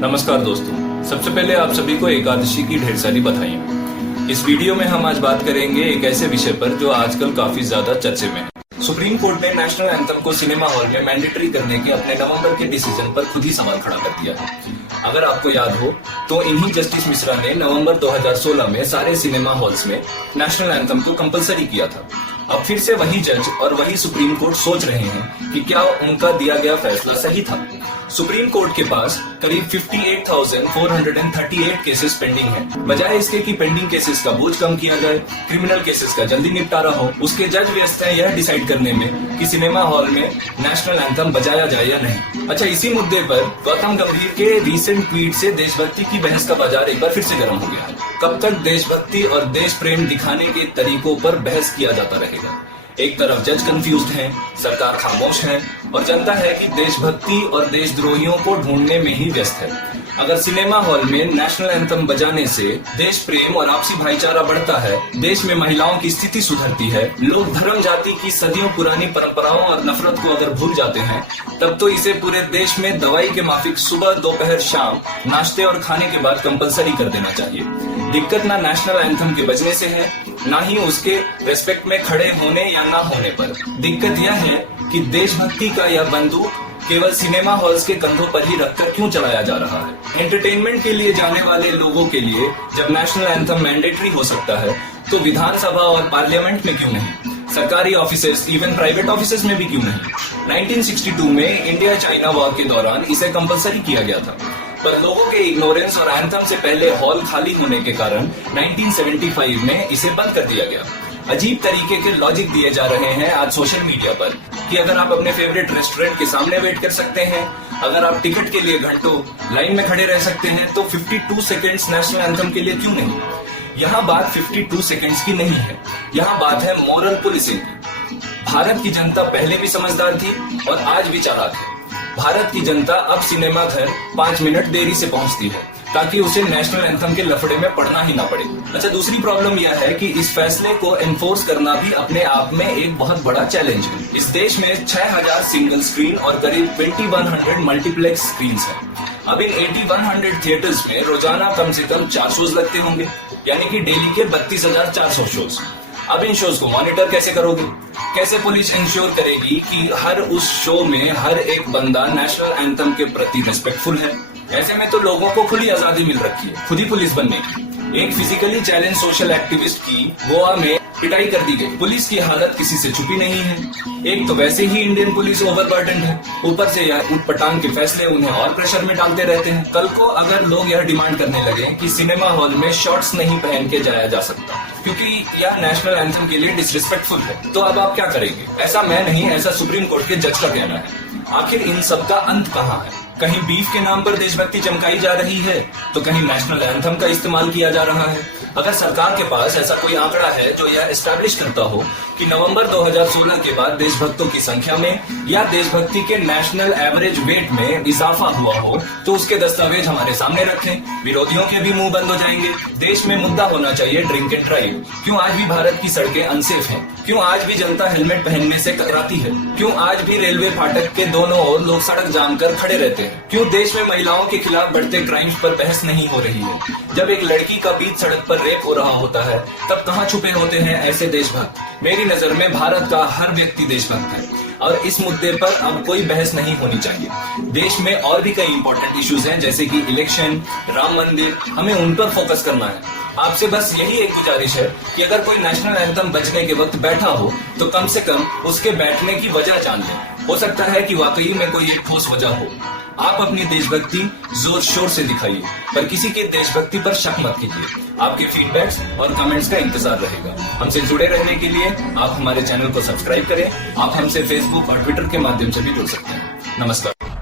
नमस्कार दोस्तों, सबसे पहले आप सभी को एकादशी की ढेर सारी बधाई। इस वीडियो में हम आज बात करेंगे एक ऐसे विषय पर जो आजकल काफी ज्यादा चर्चे में है। सुप्रीम कोर्ट ने नेशनल एंथम को सिनेमा हॉल में मैंडेटरी करने के अपने नवंबर के डिसीजन पर खुद ही सवाल खड़ा कर दिया है। अगर आपको याद हो तो इन्हीं जस्टिस मिश्रा ने नवंबर 2016 में सारे सिनेमा हॉल्स में नेशनल एंथम को कंपलसरी किया था। अब फिर से वही जज और वही सुप्रीम कोर्ट सोच रहे हैं कि क्या उनका दिया गया फैसला सही था। सुप्रीम कोर्ट के पास करीब 58,438 केसेस पेंडिंग हैं। बजाय इसके कि पेंडिंग केसेस का बोझ कम किया जाए, क्रिमिनल केसेस का जल्दी निपटारा हो, उसके जज व्यस्त हैं यह डिसाइड करने में कि सिनेमा हॉल में नेशनल एंथम बजाया जाए या नहीं। अच्छा, इसी मुद्दे पर गौतम गंभीर के रीसेंट ट्वीट से देशभक्ति की बहस का बाजार एक बार फिर से गर्म हो गया है। कब तक देशभक्ति और देश प्रेम दिखाने के तरीकों पर बहस किया जाता रहेगा। एक तरफ जज कंफ्यूज्ड हैं, सरकार खामोश है और जनता है कि देशभक्ति और देशद्रोहियों को ढूंढने में ही व्यस्त है। अगर सिनेमा हॉल में नेशनल एंथम बजाने से देश प्रेम और आपसी भाईचारा बढ़ता है, देश में महिलाओं की स्थिति सुधरती है, लोग धर्म जाति की सदियों पुरानी परंपराओं और नफरत को अगर भूल जाते हैं, तब तो इसे पूरे देश में दवाई के माफिक सुबह दोपहर शाम नाश्ते और खाने के बाद कंपलसरी कर देना चाहिए। दिक्कत ना नेशनल एंथम के बजने से है, ना ही उसके रेस्पेक्ट में खड़े होने या ना होने पर। दिक्कत यह है कि देशभक्ति का यह बंदूक केवल सिनेमा हॉल्स के कंधों पर ही रखकर क्यों चलाया जा रहा है। एंटरटेनमेंट के लिए जाने वाले लोगों के लिए जब नेशनल एंथम मैंडेटरी हो सकता है, तो विधानसभा और पार्लियामेंट में क्यों नहीं, सरकारी ऑफिसेस, इवन प्राइवेट ऑफिसेस में भी क्यों नहीं। 1962 में इंडिया चाइना वॉर के दौरान इसे कंपलसरी किया गया था, पर लोगों के इग्नोरेंस और एंथम से पहले हॉल खाली होने के कारण 1975 में इसे बंद कर दिया गया। अजीब तरीके के लॉजिक दिए जा रहे हैं आज सोशल मीडिया पर कि अगर आप अपने फेवरेट रेस्टोरेंट के सामने वेट कर सकते हैं, अगर आप टिकट के लिए घंटों लाइन में खड़े रह सकते हैं, तो 52 सेकेंड्स नेशनल एंथम के लिए क्यों नहीं। यहाँ बात 52 सेकेंड्स की नहीं है, यहाँ बात है मॉरल पुलिसिंग की। भारत की जनता पहले भी समझदार थी और आज भी चालाक है। भारत की जनता अब सिनेमा घर 5 मिनट देरी से पहुंचती है ताकि उसे नेशनल एंथम के लफड़े में पड़ना ही ना पड़े। अच्छा, दूसरी प्रॉब्लम यह है कि इस फैसले को एनफोर्स करना भी अपने आप में एक बहुत बड़ा चैलेंज है। इस देश में 6000 सिंगल स्क्रीन और करीब 2100 मल्टीप्लेक्स स्क्रीन है। अब इन 8100 थिएटर्स में रोजाना कम से कम 4 शोज लगते होंगे, यानी कि डेली के 32,400 शोज। अब इन शोज को मॉनिटर कैसे करोगे? कैसे पुलिस इंश्योर करेगी कि हर उस शो में हर एक बंदा नेशनल एंथम के प्रति रिस्पेक्टफुल है? ऐसे में तो लोगों को खुली आजादी मिल रखी है खुद ही पुलिस बनने की। एक फिजिकली चैलेंज सोशल एक्टिविस्ट की गोवा में पिटाई कर दी गई। पुलिस की हालत किसी से छुपी नहीं है। एक तो वैसे ही इंडियन पुलिस ओवरबर्डन्ड है, ऊपर से यह उटपटांग के फैसले उन्हें और प्रेशर में डालते रहते हैं। कल को अगर लोग यह डिमांड करने लगे कि सिनेमा हॉल में शॉर्ट्स नहीं पहन के जाया जा सकता क्योंकि यह नेशनल एंथम के लिए डिसरिस्पेक्टफुल है, तो अब आप क्या करेंगे? ऐसा मैं नहीं, ऐसा सुप्रीम कोर्ट के जज का कहना है। आखिर इन सब का अंत कहाँ है? कहीं बीफ के नाम पर देशभक्ति चमकाई जा रही है, तो कहीं नेशनल एंथम का इस्तेमाल किया जा रहा है। अगर सरकार के पास ऐसा कोई आंकड़ा है जो यह एस्टैब्लिश करता हो कि नवंबर 2016 के बाद देशभक्तों की संख्या में या देशभक्ति के नेशनल एवरेज वेट में इजाफा हुआ हो, तो उसके दस्तावेज हमारे सामने रखें। विरोधियों के भी मुंह बंद हो जाएंगे। देश में मुद्दा होना चाहिए ड्रिंक एंड ड्राइव। क्यों आज भी भारत की सड़कें अनसेफ हैं? क्यों आज भी जनता हेलमेट पहनने से कतराती है? क्यों आज भी रेलवे फाटक के दोनों ओर लोग सड़क जाम कर खड़े रहते हैं? क्यों देश में महिलाओं के खिलाफ बढ़ते क्राइम्स पर बहस नहीं हो रही है? जब एक लड़की का बीच सड़क पर रेप हो रहा होता है, तब कहाँ छुपे होते हैं ऐसे देशभक्त? मेरी नजर में भारत का हर व्यक्ति देशभक्त है और इस मुद्दे पर अब कोई बहस नहीं होनी चाहिए। देश में और भी कई इंपॉर्टेंट इश्यूज हैं, जैसे कि इलेक्शन, राम मंदिर, हमें उन पर फोकस करना है। आपसे बस यही एक गुजारिश है कि अगर कोई नेशनल एंथम बजने के वक्त बैठा हो, तो कम से कम उसके बैठने की वजह जान ले। हो सकता है कि वाकई में कोई एक ठोस वजह हो। आप अपनी देशभक्ति जोर शोर से दिखाइए, पर किसी की देशभक्ति पर शक मत कीजिए। आपके फीडबैक्स और कमेंट्स का इंतजार रहेगा। हमसे जुड़े रहने के लिए आप हमारे चैनल को सब्सक्राइब करें। आप हमसे फेसबुक और ट्विटर के माध्यम से भी जुड़ सकते हैं। नमस्कार।